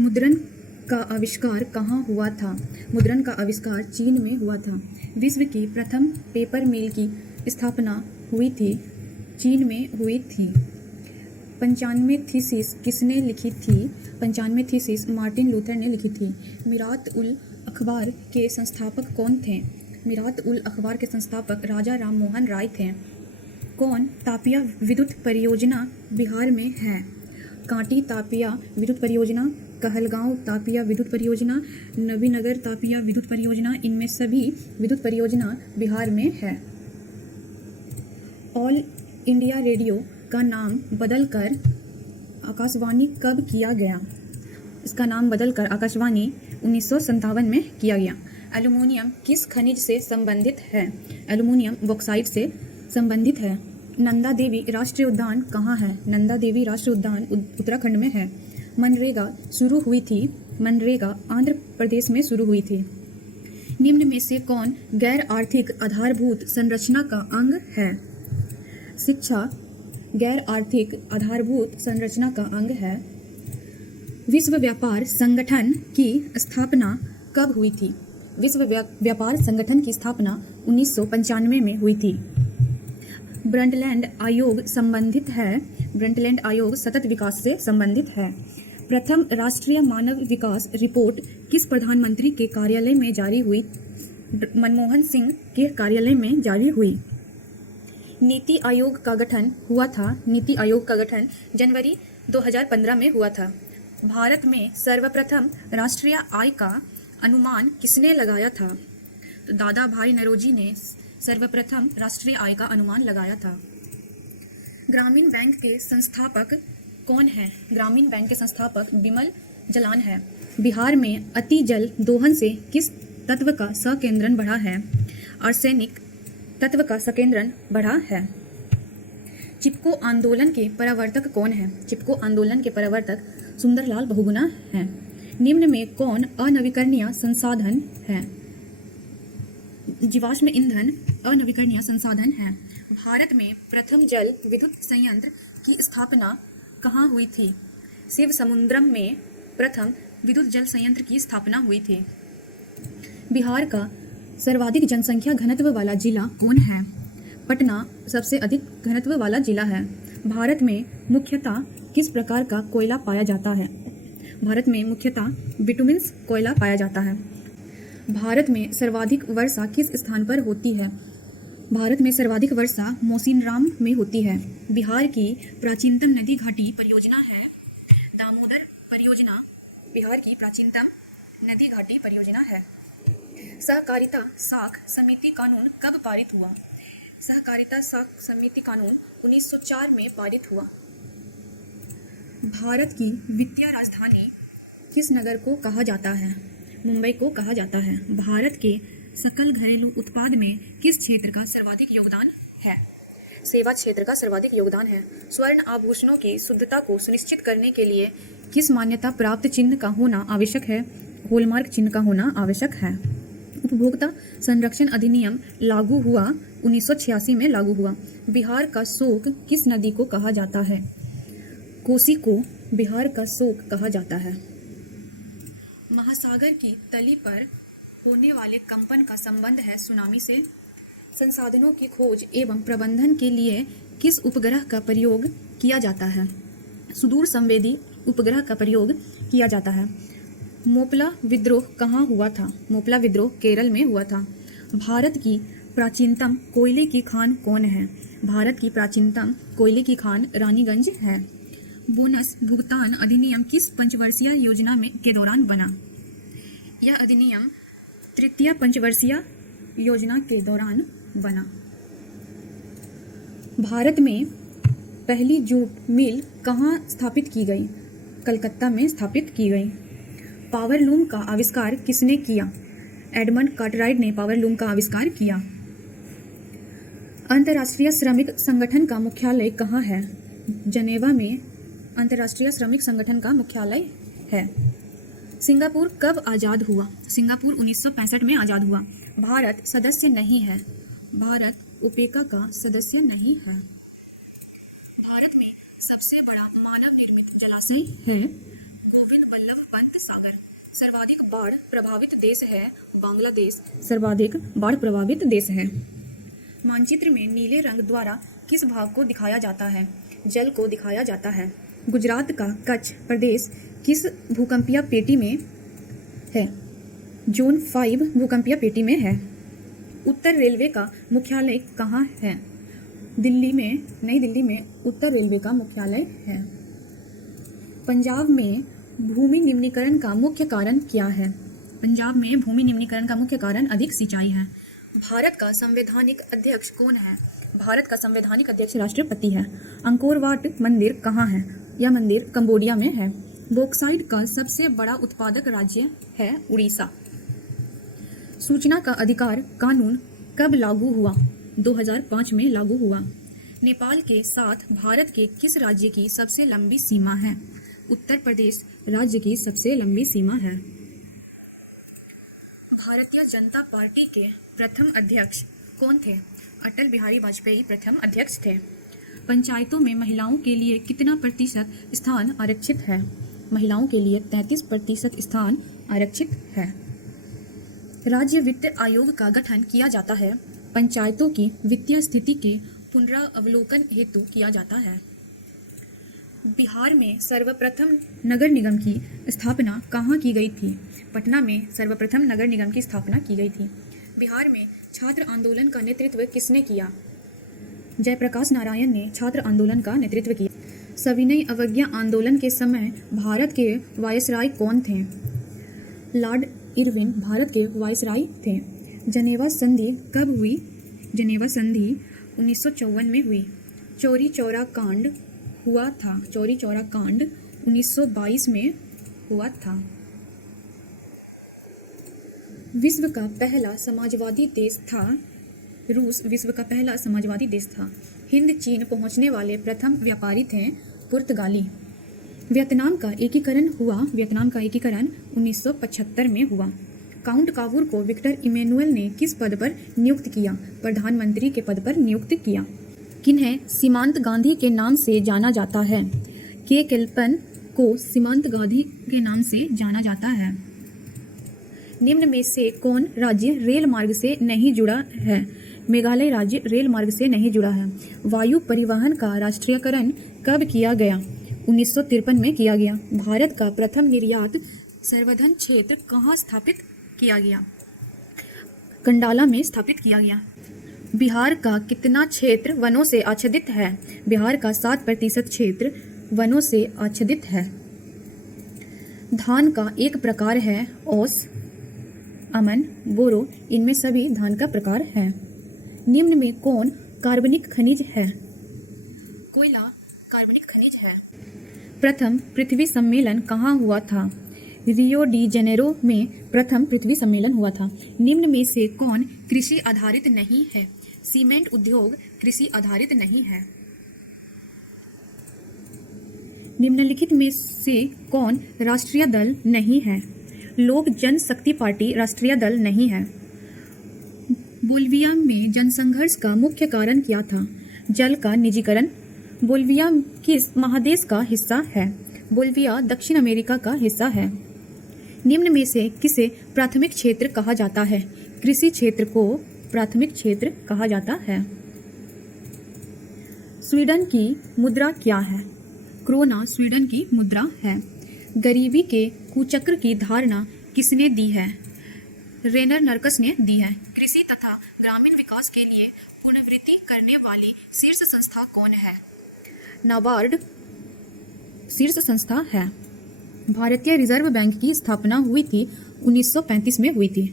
मुद्रण का आविष्कार कहाँ हुआ था? मुद्रण का आविष्कार चीन में हुआ था। विश्व की प्रथम पेपर मिल की स्थापना हुई थी चीन में हुई थी। 95 थीसिस किसने लिखी थी? 95 थीसिस मार्टिन लूथर ने लिखी थी। मीरात उल अखबार के संस्थापक कौन थे? मीरात उल अखबार के संस्थापक राजा राम मोहन राय थे। कौन तापिया विद्युत परियोजना बिहार में है? कांटी तापिया विद्युत परियोजना, कहलगांव तापिया विद्युत परियोजना, नबीनगर तापिया विद्युत परियोजना, इनमें सभी विद्युत परियोजना बिहार में है। ऑल इंडिया रेडियो का नाम बदलकर आकाशवाणी कब किया गया? इसका नाम बदलकर आकाशवाणी 1957 में किया गया। एल्युमिनियम किस खनिज से संबंधित है? एल्युमिनियम बॉक्साइट से संबंधित है। नंदा देवी राष्ट्रीय उद्यान कहाँ है? नंदा देवी राष्ट्रीय उद्यान उत्तराखंड में है। मनरेगा शुरू हुई थी? मनरेगा आंध्र प्रदेश में शुरू हुई थी। निम्न में से कौन गैर आर्थिक आधारभूत संरचना का अंग है? शिक्षा गैर आर्थिक आधारभूत संरचना का अंग है। विश्व व्यापार संगठन की स्थापना कब हुई थी? विश्व व्यापार संगठन की स्थापना 1995 में हुई थी। ब्रंटलैंड आयोग संबंधित है। ब्रंटलैंड आयोग सतत विकास से संबंधित है। प्रथम राष्ट्रीय मानव विकास रिपोर्ट किस प्रधानमंत्री के कार्यालय में जारी हुई? मनमोहन सिंह के कार्यालय में जारी हुई। नीति आयोग का गठन हुआ था। नीति आयोग का गठन जनवरी 2015 में हुआ था। भारत में सर्वप्रथम राष्ट्रीय आय का अनुमान किसने लगाया था? तो दादा भाई नौरोजी ने सर्वप्रथम राष्ट्रीय आय का अनुमान लगाया था। ग्रामीण बैंक के संस्थापक कौन है? ग्रामीण बैंक के संस्थापक बिमल जलान है। बिहार में अति जल दोहन से किस तत्व का संकेंद्रण बढ़ा है? आर्सेनिक तत्व का संकेंद्रण बढ़ा है। चिपको आंदोलन के प्रवर्तक कौन है? चिपको आंदोलन के प्रवर्तक सुंदरलाल बहुगुणा हैं। निम्न में कौन अनवीकरणीय संसाधन है? जीवाश्म ईंधन अनवीकरणीय संसाधन है। भारत में प्रथम जल विद्युत संयंत्र की स्थापना कहाँ हुई थी? शिव समुद्रम में प्रथम विद्युत जल संयंत्र की स्थापना हुई थी। बिहार का सर्वाधिक जनसंख्या घनत्व वाला जिला कौन है? पटना सबसे अधिक घनत्व वाला जिला है। भारत में मुख्यतः किस प्रकार का कोयला पाया जाता है? भारत में मुख्यतः बिटुमिन्स कोयला पाया जाता है। भारत में सर्वाधिक वर्षा किस स्थान पर होती है? भारत में सर्वाधिक वर्षा मौसिनराम में होती है। बिहार की प्राचीनतम नदी घाटी परियोजना है दामोदर परियोजना। बिहार की प्राचीनतम नदी घाटी परियोजना है। सहकारिता साख समिति कानून कब पारित हुआ? सहकारिता साख समिति कानून 1904 में पारित हुआ। भारत की वित्तीय राजधानी किस नगर को कहा जाता है? मुंबई को कहा जाता है। भारत के सकल घरेलू उत्पाद में किस क्षेत्र का सर्वाधिक योगदान है? सेवा क्षेत्र का सर्वाधिक योगदान है। स्वर्ण आभूषणों की शुद्धता को सुनिश्चित करने के लिए किस मान्यता प्राप्त चिन्ह का होना आवश्यक है? हॉलमार्क चिन्ह का होना आवश्यक है। उपभोक्ता संरक्षण अधिनियम लागू हुआ 1986 में लागू हुआ। बिहार का शोक किस नदी को कहा जाता है? कोसी को बिहार का शोक कहा जाता है। महासागर की तली पर होने वाले कंपन का संबंध है सुनामी से। संसाधनों की खोज एवं प्रबंधन के लिए किस उपग्रह का प्रयोग किया जाता है? सुदूर संवेदी उपग्रह का प्रयोग किया जाता है। मोपला विद्रोह कहाँ हुआ था? मोपला विद्रोह केरल में हुआ था। भारत की प्राचीनतम कोयले की खान कौन है? भारत की प्राचीनतम कोयले की खान रानीगंज है। बोनस भुगतान अधिनियम किस पंचवर्षीय योजना में के दौरान बना? यह अधिनियम तृतीय पंचवर्षीय योजना के दौरान बना। भारत में पहली जूट मिल कहाँ स्थापित की गई? कलकत्ता में स्थापित की गई। पावरलूम का आविष्कार किसने किया? एडमंड कार्टराइट ने पावरलूम का आविष्कार किया। अंतर्राष्ट्रीय श्रमिक संगठन का मुख्यालय कहाँ है? जनेवा में अंतर्राष्ट्रीय श्रमिक संगठन का मुख्यालय है। सिंगापुर कब आज़ाद हुआ? सिंगापुर 1965 में आज़ाद हुआ। भारत सदस्य नहीं है। भारत ओपेका का सदस्य नहीं है। भारत में सबसे बड़ा मानव निर्मित जलाशय है गोविंद बल्लभ पंत सागर। सर्वाधिक बाढ़ प्रभावित देश है बांग्लादेश। सर्वाधिक बाढ़ प्रभावित देश है। मानचित्र में नीले रंग द्वारा किस भाग को दिखाया जाता है? जल को दिखाया जाता है। गुजरात का कच्छ प्रदेश किस भूकंपीय पेटी में है? जोन 5 भूकंपीय पेटी में है। उत्तर रेलवे का मुख्यालय कहाँ है? दिल्ली में, नई दिल्ली में उत्तर रेलवे का मुख्यालय है। पंजाब में भूमि निम्नीकरण का मुख्य कारण क्या है? पंजाब में भूमि निम्नीकरण का मुख्य कारण अधिक सिंचाई है। भारत का संवैधानिक अध्यक्ष कौन है? भारत का संवैधानिक अध्यक्ष राष्ट्रपति है। अंकोर वाट मंदिर कहाँ है? यह मंदिर कंबोडिया में है। बॉक्साइट का सबसे बड़ा उत्पादक राज्य है उड़ीसा। सूचना का अधिकार कानून कब लागू हुआ? 2005 में लागू हुआ। नेपाल के साथ भारत के किस राज्य की सबसे लंबी सीमा है? उत्तर प्रदेश राज्य की सबसे लंबी सीमा है। भारतीय जनता पार्टी के प्रथम अध्यक्ष कौन थे? अटल बिहारी वाजपेयी प्रथम अध्यक्ष थे। पंचायतों में महिलाओं के लिए कितना प्रतिशत स्थान आरक्षित है? महिलाओं के लिए 33% स्थान आरक्षित है। राज्य वित्त आयोग का गठन किया जाता है। पंचायतों की वित्तीय स्थिति के पुनरावलोकन हेतु किया जाता है। बिहार में सर्वप्रथम नगर निगम की स्थापना कहाँ की गई थी? पटना में सर्वप्रथम नगर निगम की स्थापना की गई थी। बिहार में छात्र आंदोलन का नेतृत्व किसने किया? जयप्रकाश नारायण ने छात्र आंदोलन का नेतृत्व किया। सविनय अवज्ञा आंदोलन के समय भारत के वायसराय कौन थे? लॉर्ड इरविन भारत के वायसराय थे। जनेवा संधि कब हुई? जनेवा संधि 1954 में हुई। चौरी चौरा कांड हुआ था। चौरी चौरा कांड 1922 में हुआ था। विश्व का पहला समाजवादी देश था रूस। विश्व का पहला समाजवादी देश था। हिंद चीन पहुंचने वाले प्रथम व्यापारी थे पुर्तगाली। वियतनाम का एकीकरण हुआ। वियतनाम का एकीकरण 1975 में हुआ। काउंट कावूर को विक्टर इमैनुअल ने किस पद पर नियुक्त किया? प्रधानमंत्री के पद पर नियुक्त किया। किन्हें सीमांत गांधी के नाम से जाना जाता है? के केल्पन को सीमांत गांधी के नाम से जाना जाता है। निम्न में से कौन राज्य रेल मार्ग से नहीं जुड़ा है? मेघालय राज्य रेल मार्ग से नहीं जुड़ा है। वायु परिवहन का राष्ट्रीयकरण कब किया गया? 1953 में किया गया। भारत का प्रथम निर्यात संवर्धन क्षेत्र कहाँ स्थापित किया गया? कंडाला में स्थापित किया गया। बिहार का कितना क्षेत्र वनों से आच्छादित है? बिहार का 7% क्षेत्र वनों से आच्छादित है। धान का एक प्रकार है ओस, अमन, बोरो, इनमें सभी धान का प्रकार है। निम्न में कौन कार्बनिक खनिज है? कोयला कार्बनिक खनिज है। प्रथम पृथ्वी सम्मेलन कहाँ हुआ था? रियो डी जेनेरो में प्रथम पृथ्वी सम्मेलन हुआ था। निम्न में से कौन कृषि आधारित नहीं है? सीमेंट उद्योग कृषि आधारित नहीं है। निम्नलिखित में से कौन राष्ट्रीय दल नहीं है? लोक जनशक्ति पार्टी राष्ट्रीय दल नहीं है। बोलिविया में जनसंघर्ष का मुख्य कारण क्या था? जल का निजीकरण। बोलिविया किस महादेश का हिस्सा है? बोलिविया दक्षिण अमेरिका का हिस्सा है। निम्न में से किसे प्राथमिक क्षेत्र कहा जाता है? कृषि क्षेत्र को प्राथमिक क्षेत्र कहा जाता है। स्वीडन की मुद्रा क्या है? क्रोना स्वीडन की मुद्रा है। गरीबी के कुचक्र की धारणा किसने दी है? रेनर नर्कस ने दी है। कृषि तथा ग्रामीण विकास के लिए पुनर्वृत्ति करने वाली शीर्ष संस्था कौन है? नाबार्ड शीर्ष संस्था है। भारतीय रिजर्व बैंक की स्थापना हुई थी 1935 में हुई थी।